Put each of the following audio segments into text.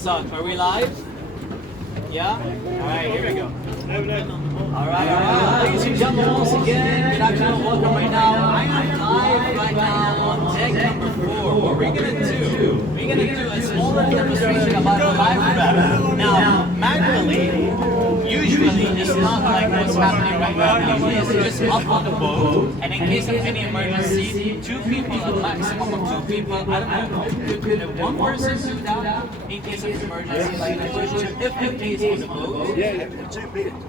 start. Are we live? Yeah? Alright, here we go. Alright. Ladies and gentlemen, once again, good afternoon, welcome right now. I am live right now on deck number 4. What we're gonna do, a small little demonstration about LIFE-RAFT. Now, manually, usually it's not like what's happening right now. Usually it's just up on the boat, and in case of any emergency, 2 people, a maximum of 2 people, I don't know, could one person do that in case of emergency, like if in case on the boat? Yeah, 2 people.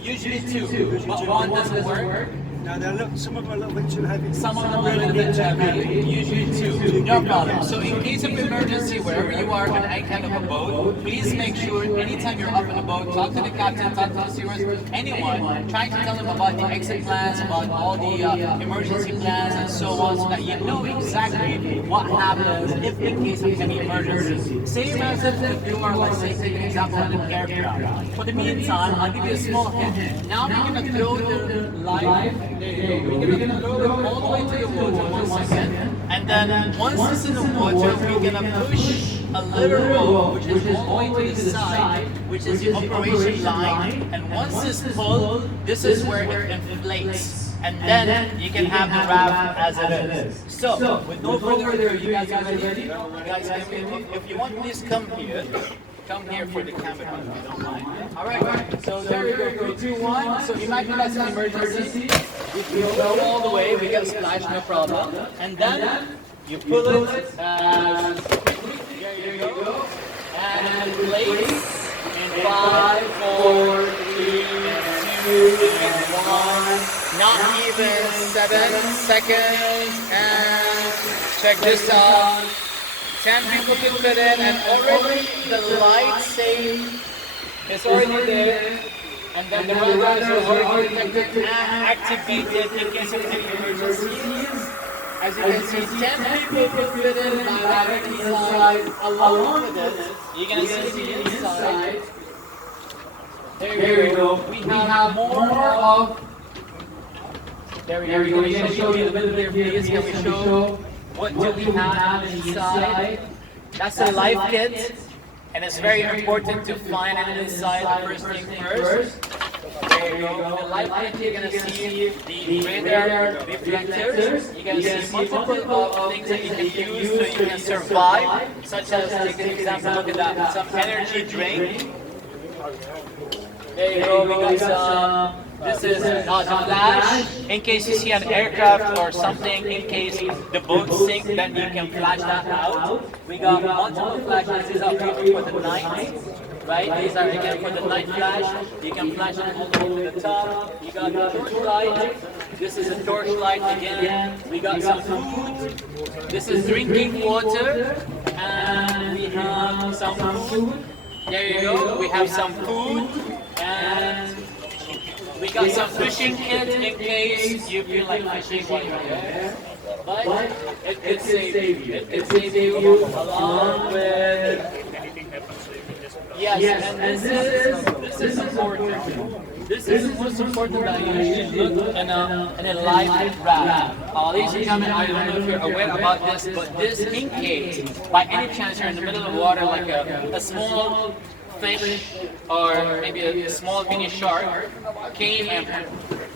Usually 2, but one doesn't work. No, some of them are a little bit too heavy. Some of them are a little bit too heavy, usually 2. No problem. So in case of emergency, wherever you are on any kind of a boat, please make sure anytime you're up in the boat, talk to the captain, talk to the stewards, anyone, trying to tell them about the exit plans, about all the emergency plans and so on, so that you know exactly what happens if in case of any emergency. Same as if you are, let's say, take an example of an aircraft. For the meantime, I'll give you a small hint. Now we're going to throw the life. There you go. We're going to throw it all the way to the water 1 second. And then once it's in the water, we're going to push a little rope, which is all the way to the side, which is the operation line. And once it's pulled, this is where it inflates. And then you can have the raft as it is. So, with no further ado, you guys are ready? You guys, if you want, please come here. Come here for the camera, if you don't mind. Alright, so there we go, 3, 2, 1. So imagine that's an emergency. We go all the way, we get splash, no problem. And then you pull it as quickly. There you go. And place in 5, 4, 3, 2, and 1. Not even 7 seconds. And check this out. 10 people can fit in, and already the light safe is already there, and then the radars are already detected and activated in case of any emergencies. As you can see, 10 people can fit in directly inside. Along with it, you're going to see the inside. There we go. We have more of... There we go. We're going to show you a little bit of this. Can we show? What do we have inside? That's a life kit, and it's very important to find it inside first thing first. There you go. With the life kit, you're going to see the radar reflectors. You're going to see multiple of things that you can use so you can survive, such as, take an example, look at that, some energy drink. There you go, we got some, this is the flash, in case you see an aircraft or something, in case the boat sinks, then you can flash that out. We got multiple flashes, these are for the night, right? These are again for the night flash, you can flash it all the way to the top. You got the torchlight, this is a torchlight again. We got some food, this is drinking water, and we have some food. There you go, we have some food. And we got some fishing kit in case you feel like fishing while you're there. But it could save you. It could save you along with... Yes, and this is important. This is what's important that you should look in a LIFE-RAFT. Ladies and gentlemen, I don't know if you're aware about this, but this in case, by any chance you're in the middle of the water, like a small fish or maybe a small mini shark came and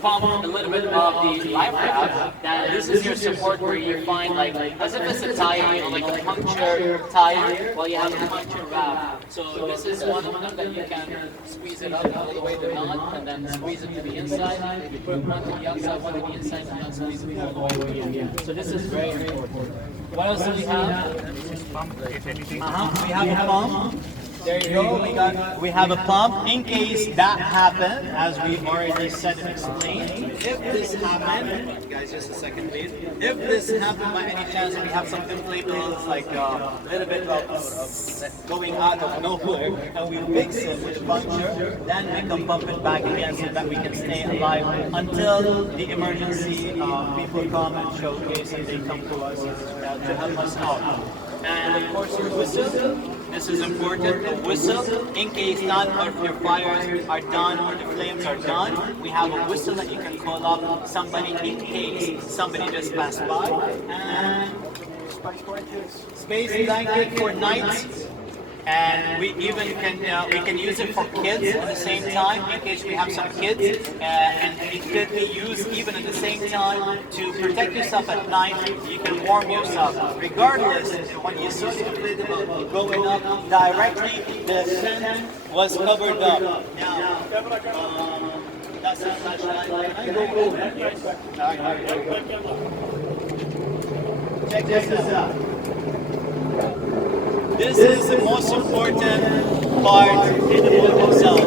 pumped a little bit of the LIFE-RAFT, then this is your support where you find like as if it's a tire, you know, like a puncture tire, well you have a puncture raft. So this is one of them that you can squeeze it up all the way to the knot and then squeeze it to the inside. You put one to the outside, one to the inside, and then squeeze it all the way to the end. So this is very important. What else do we have? We have a pump. There you go, we have a pump in case that happened, as we already said and explained. If this happened, guys, just a second please. If this happened by any chance, we have some inflatables, like a little bit of going out of nowhere, and we fix it with a puncture, then we can pump it back again so that we can stay alive until the emergency people come and showcase and they come to us to help us out. And of course your whistle, this is important, a whistle, in case none of your fires are done or the flames are done, we have a whistle that you can call up somebody in case somebody just passed by. And space blanket for night. And we even can use it for kids at the same time in case we have some kids, and it could be used even at the same time to protect yourself at night. You can warm yourself. Regardless, when you saw the inflatable going up directly, the scent was covered up. Now, that's the flashlight. Can I go over? Yes. Check this out. This is the most important part in the book itself.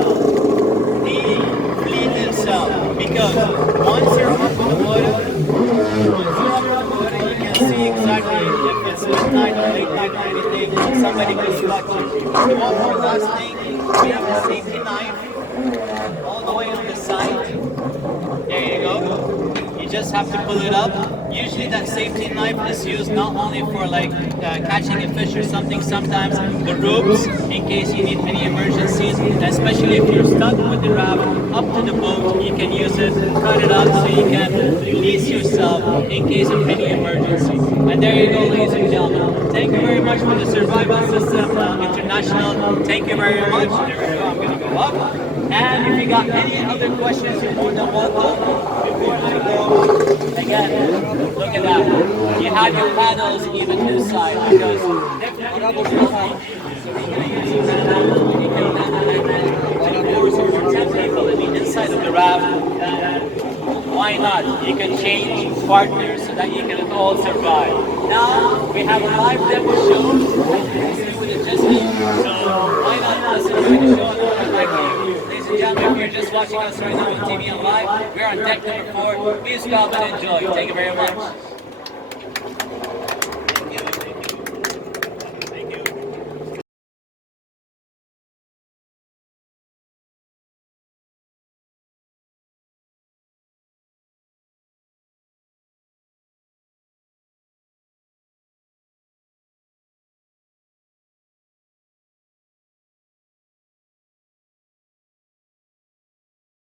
The fleet itself. Because once you're up in the water, you can see exactly if it's midnight or late night or anything. Somebody can spot you. One more last thing, we have a safety knife all the way on the side. There you go. You just have to pull it up. Usually that safety knife is used not only for like catching a fish or something, sometimes the ropes in case you need any emergencies, especially if you're stuck with the raft up to the boat, you can use it, cut it up so you can release yourself in case of any emergency. And there you go, ladies and gentlemen. Thank you very much for the Survival System International. Thank you very much. There we go, I'm going to go up. And if you got any other questions, you're more than welcome. Before I go, again, look at that. You have your paddles even inside because people in the inside of the raft. Why not? You can change partners so that you can all survive. Now we have a live demo show. So why not listen to the show and thank you. Ladies and gentlemen, if you're just watching us right now on TV and live, we're on deck number 4. Please come and enjoy. Thank you very much.